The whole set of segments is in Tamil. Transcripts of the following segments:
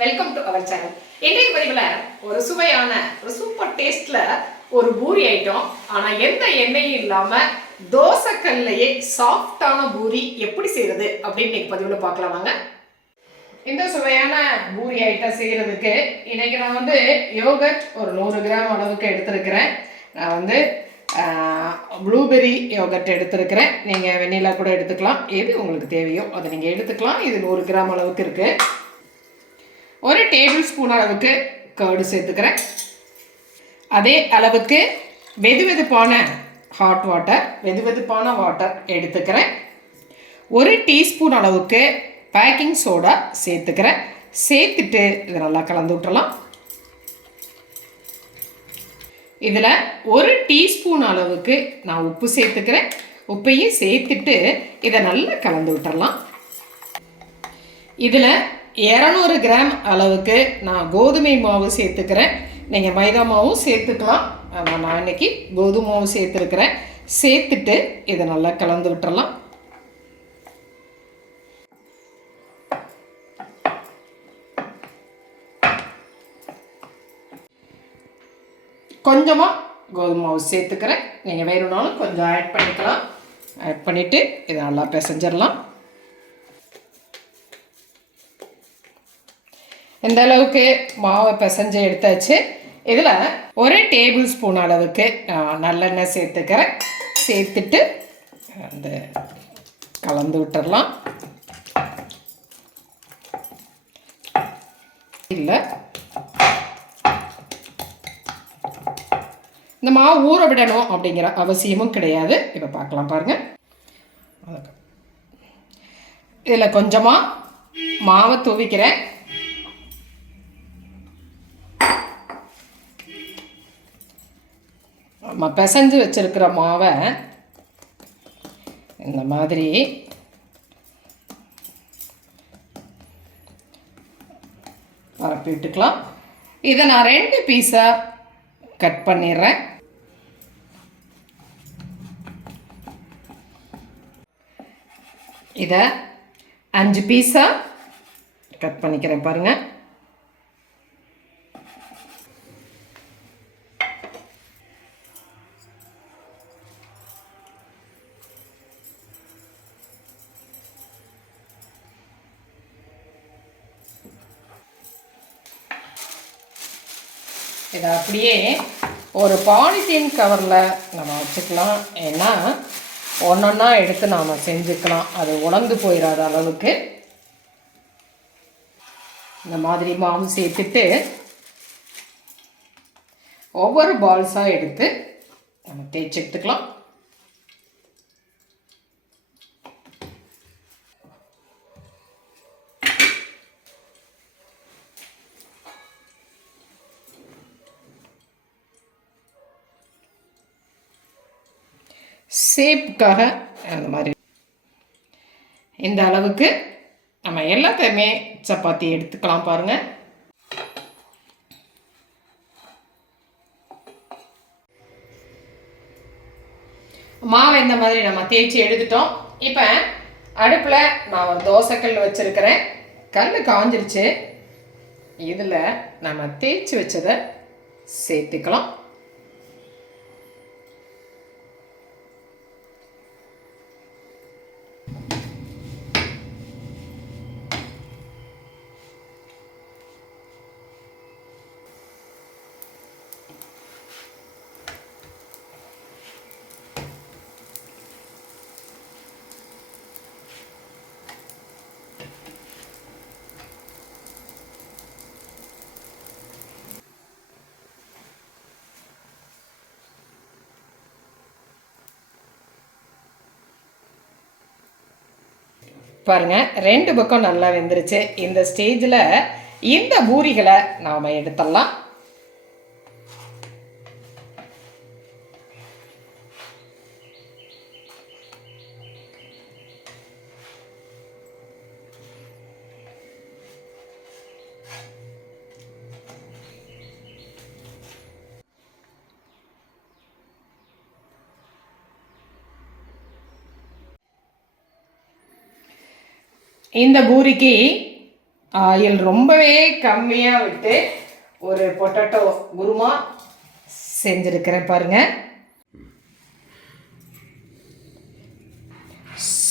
Welcome to our channel. இன்றைய பதிவில் ஒரு சுவையான ஒரு சூப்பர் டேஸ்ட்ல ஒரு பூரி ஐட்டம். ஆனா எந்த எண்ணெயும் இல்லாம தோசைக்கல்லையே சாஃப்டான பூரி எப்படி செய்யறது அப்படின்னு இன்னைக்கு பதிவில் பார்க்கலாம் வாங்க. இந்த சுவையான பூரி ஐட்டம் செய்யறதுக்கு இன்னைக்கு நான் வந்து யோகர்ட் ஒரு 100 கிராம் அளவுக்கு எடுத்திருக்கிறேன். நான் வந்து ப்ளூபெர்ரி யோகர்ட் எடுத்திருக்கிறேன். நீங்கள் வெண்ணிலா கூட எடுத்துக்கலாம், எது உங்களுக்கு தேவையோ அதை நீங்கள் எடுத்துக்கலாம். இது 100 கிராம் அளவுக்கு இருக்குது. ஒரு டேபிள் ஸ்பூன் அளவுக்கு கர்டு சேர்த்துக்கிறேன். அதே அளவுக்கு வெதுவெதுப்பான ஹாட் வாட்டர், வெதுவெதுப்பான வாட்டர் எடுத்துக்கிறேன். ஒரு டீஸ்பூன் அளவுக்கு பேக்கிங் சோடா சேர்த்துக்கிறேன். சேர்த்துட்டு இதை நல்லா கலந்து விட்டுறலாம். இதில் ஒரு டீஸ்பூன் அளவுக்கு நான் உப்பு சேர்த்துக்கிறேன். உப்பையும் சேர்த்துட்டு இதை நல்லா கலந்து விட்டுறலாம். இதில் 200 கிராம் அளவுக்கு நான் கோதுமை மாவு சேர்த்துக்கிறேன். நீங்கள் மைதா மாவும் சேர்த்துக்கலாம், ஆனால் நான் இன்றைக்கி கோதுமை மாவு சேர்த்துருக்கிறேன். சேர்த்துட்டு இதை நல்லா கலந்து விட்டுறலாம். கொஞ்சமாக கோதுமை மாவு சேர்த்துக்கிறேன். நீங்கள் வேணும்னாலும் கொஞ்சம் ஆட் பண்ணிக்கலாம். ஆட் பண்ணிவிட்டு இதை நல்லா பிசைஞ்சிடலாம். இந்த அளவுக்கு மாவை பிசைஞ்சு எடுத்தாச்சு. இதில் ஒரு டேபிள் ஸ்பூன் அளவுக்கு நல்லெண்ணெய் சேர்த்துக்கிறேன். சேர்த்துட்டு அந்த கலந்து விட்டுடலாம். இல்லை, இந்த மாவு ஊற விடணும் அப்படிங்கிற அவசியமும் கிடையாது. இப்போ பார்க்கலாம் பாருங்கள். இதில் கொஞ்சமாக மாவை தூவிக்கிறேன். நம்ம பிசைஞ்சு வச்சுருக்கிற மாவை இந்த மாதிரி பரப்பி விட்டுக்கலாம். இதை நான் 2 பீஸாக கட் பண்ணிடுறேன். இதை 5 பீஸாக கட் பண்ணிக்கிறேன் பாருங்கள். இதை அப்படியே ஒரு பாலித்தீன் கவரில் நம்ம வச்சுக்கலாம். ஏன்னா ஒன்றொன்னா எடுத்து நாம் செஞ்சுக்கலாம், அது உலர்ந்து போயிடாத அளவுக்கு. இந்த மாதிரி மாவு சேர்த்துட்டு ஒவ்வொரு பால்ஸாக எடுத்து நம்ம தேய்ச்சி எடுத்துக்கலாம். ஷேப்புக்காக அந்த மாதிரி இந்த அளவுக்கு நம்ம எல்லாத்தையுமே சப்பாத்தி எடுத்துக்கலாம் பாருங்கள். மாவை இந்த மாதிரி நம்ம தேய்ச்சி எடுத்துட்டோம். இப்போ அடுப்பில் நான் ஒரு தோசைக்கல் வச்சுருக்கிறேன். கல் காஞ்சிருச்சு. இதில் நம்ம தேய்ச்சி வச்சதை சேர்த்துக்கலாம். பாருங்கள், 2 பக்கம் நல்லா வெந்துருச்சு. இந்த ஸ்டேஜில் இந்த பூரிகளை நாம் எடுத்துடலாம். இந்த பூரிக்கு ஆயில் ரொம்பவே கம்மியாக விட்டு ஒரு பொட்டேட்டோ குருமா செஞ்சுருக்கிறேன் பாருங்கள்.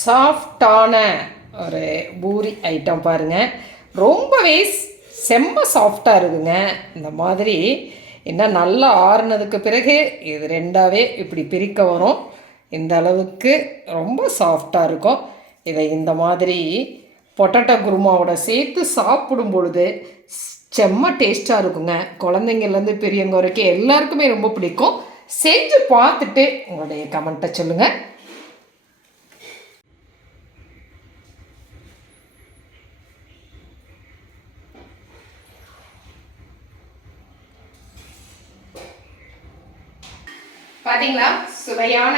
சாஃப்டான ஒரு பூரி ஐட்டம் பாருங்கள். ரொம்பவே செம்ம சாஃப்டாக இருக்குங்க. இந்த மாதிரி இன்னும் நல்லா ஆறுனதுக்கு பிறகு இது ரெண்டாவே இப்படி பிரிக்க வரும். இந்த அளவுக்கு ரொம்ப சாஃப்டாக இருக்கும். இதை இந்த மாதிரி பொட்டேட்டோ குருமாவோட சேர்த்து சாப்பிடும் பொழுது செம்ம டேஸ்ட்டாக இருக்குங்க. குழந்தைங்கள்லேருந்து பெரியவங்க வரைக்கும் எல்லாருக்குமே ரொம்ப பிடிக்கும். செஞ்சு பார்த்துட்டு உங்களுடைய கமெண்ட்டை சொல்லுங்கள். பார்த்தீங்களா, சுவையான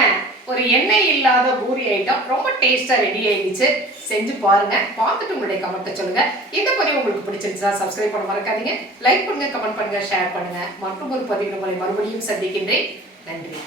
ஒரு எண்ணெய் இல்லாத பூரி ஐட்டம் ரொம்ப டேஸ்ட்டாக ரெடி ஆகிடுச்சு. செஞ்சு பாருங்கள், பார்த்துட்டு உங்களுடைய கமெண்ட்டை சொல்லுங்கள். இந்த பதிவு உங்களுக்கு பிடிச்சிருந்துச்சா சப்ஸ்கிரைப் பண்ண மறக்காதீங்க. லைக் பண்ணுங்கள், கமெண்ட் பண்ணுங்கள், ஷேர் பண்ணுங்கள். மற்றும் ஒரு பதிவு உங்களை மறுபடியும் சந்திக்கின்றேன். நன்றி.